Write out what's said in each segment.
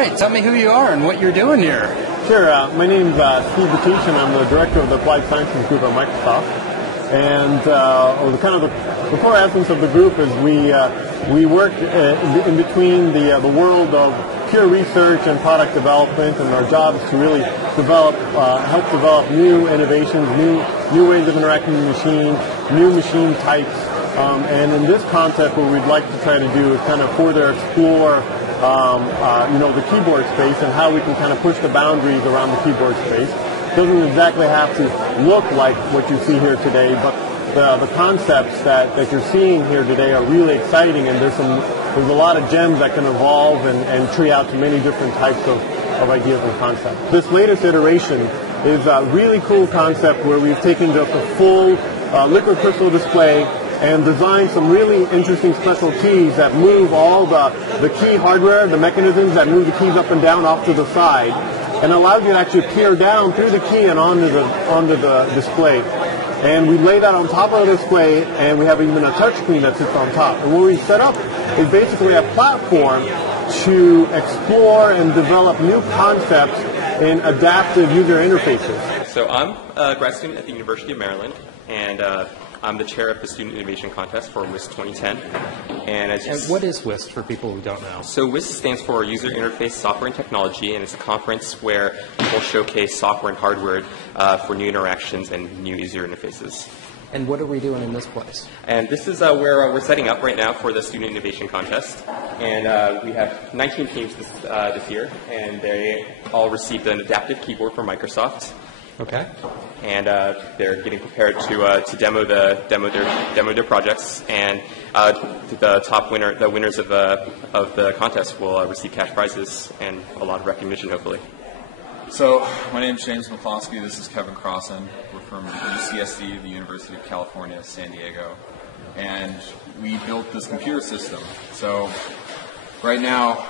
right, tell me who you are and what you're doing here. Sure, my name's Steve Batich, and I'm the director of the Applied Sciences Group at Microsoft. And the core essence of the group is we work in between the world of pure research and product development, and our job is to really help develop new innovations, new ways of interacting with machines, new machine types. And in this concept, what we'd like to try to do is kind of further explore the keyboard space and how we can kind of push the boundaries around the keyboard space. It doesn't exactly have to look like what you see here today, but the concepts that you're seeing here today are really exciting, and there's a lot of gems that can evolve and tree out to many different types of ideas and concepts. This latest iteration is a really cool concept where we've taken just a full liquid crystal display and designed some really interesting special keys that move all the key hardware, the mechanisms that move the keys up and down off to the side, and allows you to actually peer down through the key and onto the display. And we lay that on top of the display, and we have even a touch screen that sits on top. And what we set up is basically a platform to explore and develop new concepts in adaptive user interfaces. So I'm a grad student at the University of Maryland, and I'm the chair of the Student Innovation Contest for WIST 2010. And what is WIST for people who don't know? So WIST stands for User Interface Software and Technology, and it's a conference where people showcase software and hardware for new interactions and new user interfaces. And what are we doing in this place? And this is where we're setting up right now for the Student Innovation Contest. And we have 19 teams this year, and they all received an adaptive keyboard from Microsoft. Okay. And they're getting prepared to demo their projects, and the winners of the contest will receive cash prizes and a lot of recognition, hopefully. So my name is James McCloskey. This is Kevin Crossan. We're from UCSD, the University of California, San Diego, and we built this computer system. So right now,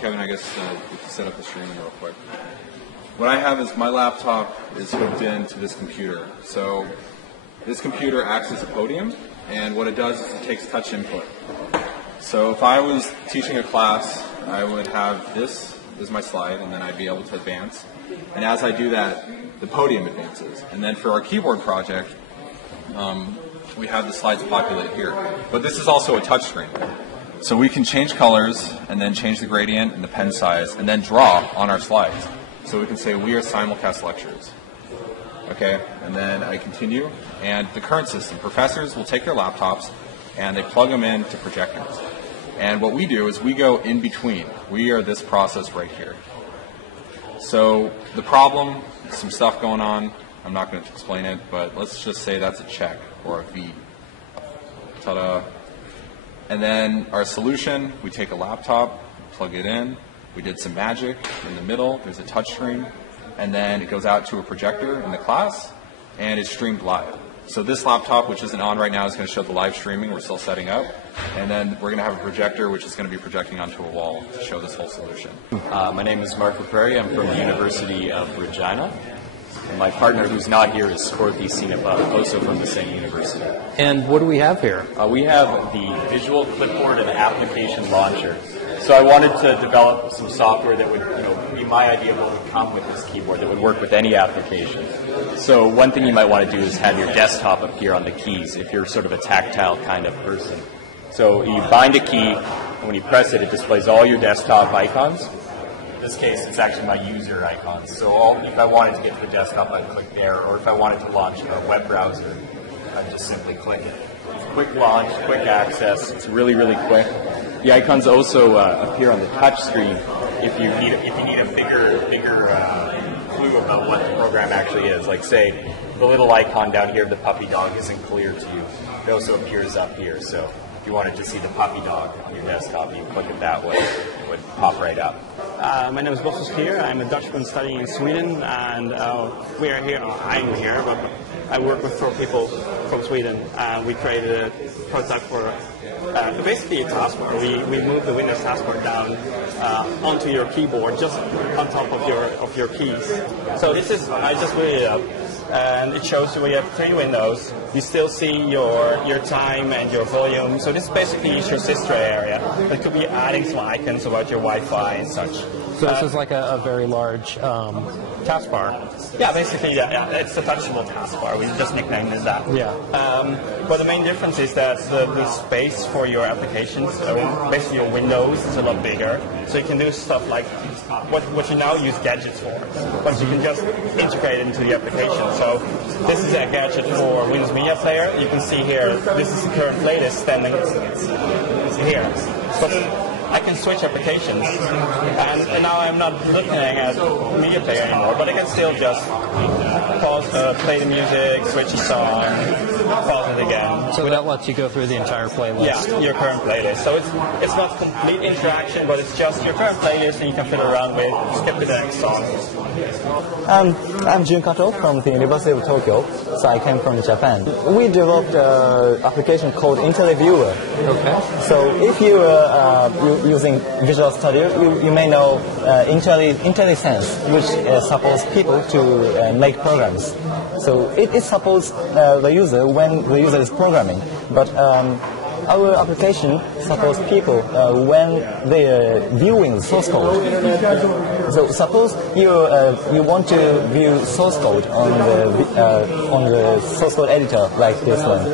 Kevin, I guess if you set up the streaming real quick. What I have is my laptop is hooked into this computer. So this computer acts as a podium, and what it does is it takes touch input. So if I was teaching a class, I would have this as my slide, and then I'd be able to advance. And as I do that, the podium advances. And then for our keyboard project, we have the slides populate here. But this is also a touch screen. So we can change colors, and then change the gradient and the pen size, and then draw on our slides. So we can say we are simulcast lectures. Okay, and then I continue. And the current system, professors will take their laptops and they plug them into projectors. And what we do is we go in between. We are this process right here. So the problem, some stuff going on. I'm not going to explain it, but let's just say that's a check or a V. Ta-da. And then our solution, we take a laptop, plug it in. We did some magic in the middle. There's a touch screen. And then it goes out to a projector in the class, and it's streamed live. So this laptop, which isn't on right now, is going to show the live streaming. We're still setting up. And then we're going to have a projector, which is going to be projecting onto a wall to show this whole solution. My name is Mark Prairie. I'm from the University of Regina. And my partner, who's not here, is Korthi Sinapa, also from the same university. And what do we have here? We have the Visual Clipboard and Application Launcher. So I wanted to develop some software that would, be my idea of what would come with this keyboard that would work with any application. So one thing you might want to do is have your desktop appear on the keys if you're sort of a tactile kind of person. So you bind a key, and when you press it, it displays all your desktop icons. In this case, it's actually my user icons. So if I wanted to get to the desktop, I'd click there, or if I wanted to launch a web browser, I'd just simply click it. Quick launch, quick access. It's really, really quick. The icons also appear on the touch screen if you need a bigger clue about what the program actually is. Like say, the little icon down here, the puppy dog, isn't clear to you. It also appears up here. So if you wanted to see the puppy dog on your desktop, you click it that way, it would pop right up. My name is Bosus Kier. I'm a Dutchman studying in Sweden, and we are here. I'm here, but I work with 4 people from Sweden. We created a prototype for basically a taskbar. We move the Windows taskbar down onto your keyboard, just on top of your keys. So this is I just really and it shows you we have 3 windows. You still see your time and your volume. So this is basically your history area. It could be adding some icons about your Wi-Fi and such. So this is like a very large taskbar. Yeah, basically, yeah, it's a touchable taskbar. We just nicknamed it that. Yeah. But the main difference is that the space for your applications, basically your windows, is a lot bigger. So you can do stuff like what you now use gadgets for, but you can just integrate it into the application. So this is a gadget for Windows Media Player. You can see here, this is the current playlist standing here. But I can switch applications, and now I'm not looking at Media Player anymore, but I can still just pause, play the music, switch the song, pause it again. So that lets you go through the entire playlist? Yeah, your current playlist. So it's not complete interaction, but it's just your current playlist, and you can fiddle around with, skip to the next song. I'm Jun Kato from the University of Tokyo, so I came from Japan. We developed an application called IntelliViewer. Okay. So if you're using Visual Studio, you may know IntelliSense, which supports people to make programs. So it supports the user when the user is programming, but our application supports people when they are viewing source code. So suppose you want to view source code on the source code editor like this one.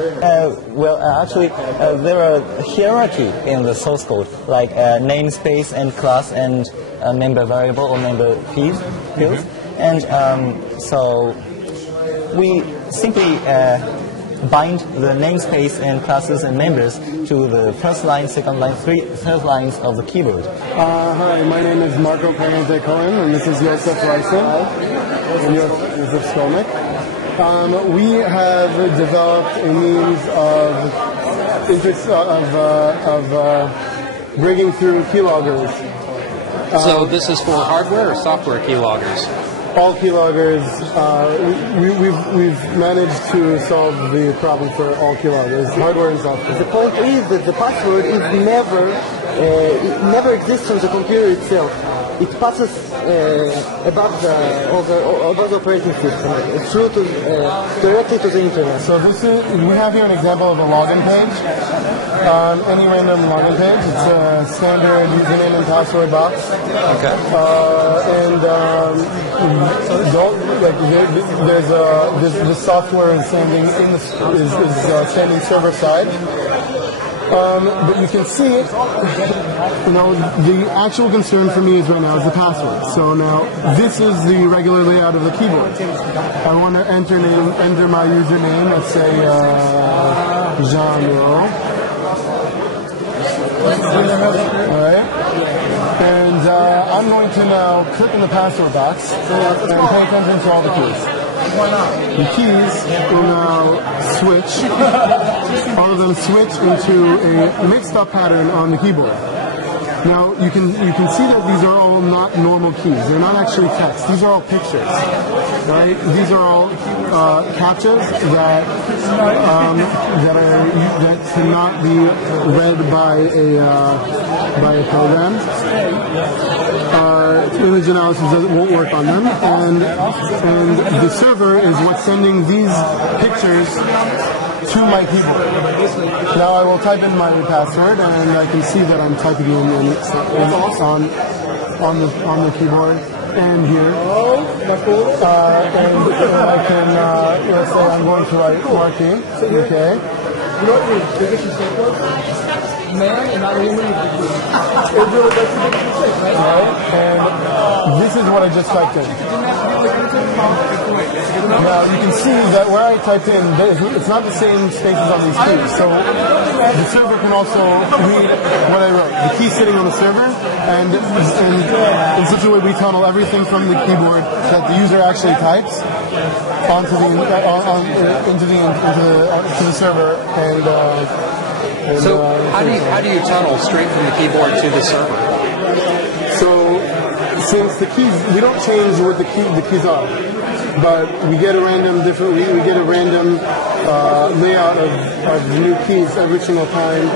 Actually, there are hierarchy in the source code, like namespace and class and member variable or member fields. And so we simply bind the namespace and classes and members to the first line, second line, third lines of the keyboard. Hi, my name is Marco Parente Cohen, and this is Josef Reisen and Josef Skolnick. We have developed a means of breaking through keyloggers. So this is for hardware or software keyloggers? All keyloggers, we've managed to solve the problem for all keyloggers, hardware and software. The point is that the password is it never exists on the computer itself. It passes above the operating system, through directly to the internet. So we have here an example of a login page. Any random login page. It's a standard username and password box. Okay. The software is standing standing server side. But you can see it, the actual concern for me is right now is the password. So now, this is the regular layout of the keyboard. I want to enter my username, let's say, Jean-Ro. Alright. And I'm going to now click in the password box and pay attention to all the keys. The keys will now switch, all of them switch into a mixed-up pattern on the keyboard. Now, you can see that these are all not normal keys. They're not actually text. These are all pictures, right? These are all captchas that cannot be read by a program. Image analysis won't work on them, and the server is what's sending these pictures to my keyboard. Now I will type in my password, and I can see that I'm typing in on the keyboard and here. And I can let's say I'm going to write marking. Okay. And this is what I just typed in. Now you can see that where I typed in, it's not the same spaces on these keys. So the server can also read what I wrote. The key sitting on the server, and in such a way we tunnel everything from the keyboard that the user actually types onto the server and. So how do you tunnel straight from the keyboard to the server? So since the keys, we don't change what the keys are, but we get a random layout of new keys every single time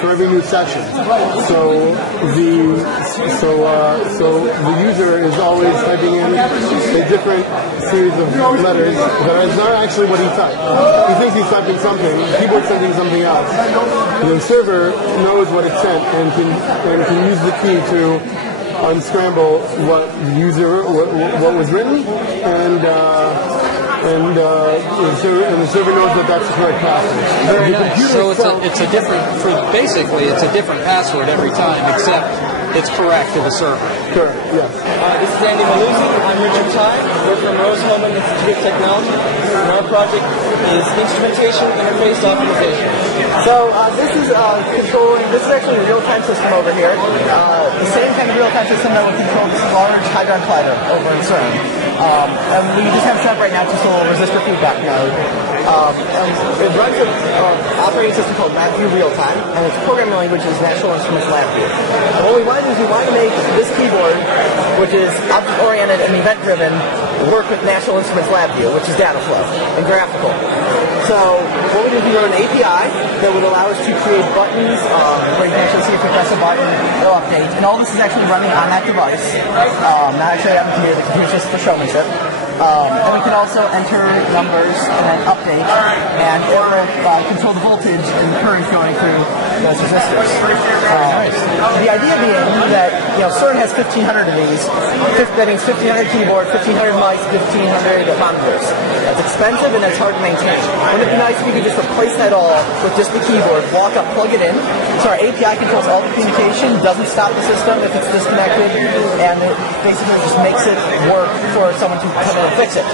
for every new session. So the user is always typing in a different series of letters that is not actually what he typed. He thinks he's typing something. The keyboard's sending something else. The server knows what it sent and can use the key to unscramble what was written, and the server knows that that's the correct password. Very nice. So it's a different password every time, except it's correct to the server. Correct. Yes. This is Andy Maluzzi. I'm Richard Ty. We're from Rose-Hulman Institute of Technology. And our project is instrumentation interface optimization. So this is controlling. This is actually a real-time system over here. The same kind of real-time system that would control this large hadron collider over in CERN. And we just have set up right now just a little resistor feedback node. And it runs an operating system called LabVIEW Real-Time, and its programming language is National Instruments LabVIEW. And what we wanted to do is we wanted to make this keyboard, which is object-oriented and event-driven, work with National Instruments LabVIEW, which is data flow and graphical. So what we did is we wrote an API that would allow us to create buttons where you can actually see if you press a button, it'll update. And all this is actually running on that device, not actually on the computer. The computer's just for showmanship. And we can also enter numbers and then update, and it will control the voltage and the current going through those resistors. The idea being that CERN has 1,500 of these. That means 1,500 keyboards, 1,500 mice, 1,500 monitors. That's expensive and that's hard to maintain. Wouldn't it be nice if we could just replace that all with just the keyboard, walk up, plug it in? So our API controls all the communication, doesn't stop the system if it's disconnected, and it basically just makes it work for someone to come in and fix it.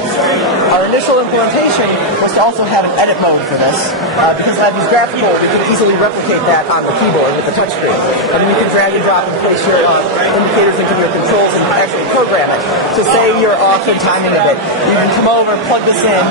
Our initial implementation was to also have an edit mode for this, because LabVIEW's graphical, we could easily replicate that on the keyboard with the touchscreen. And then you can drag and drop and place your indicators into your controls and actually program it. So say you're off in timing a bit, you can come over and plug this in,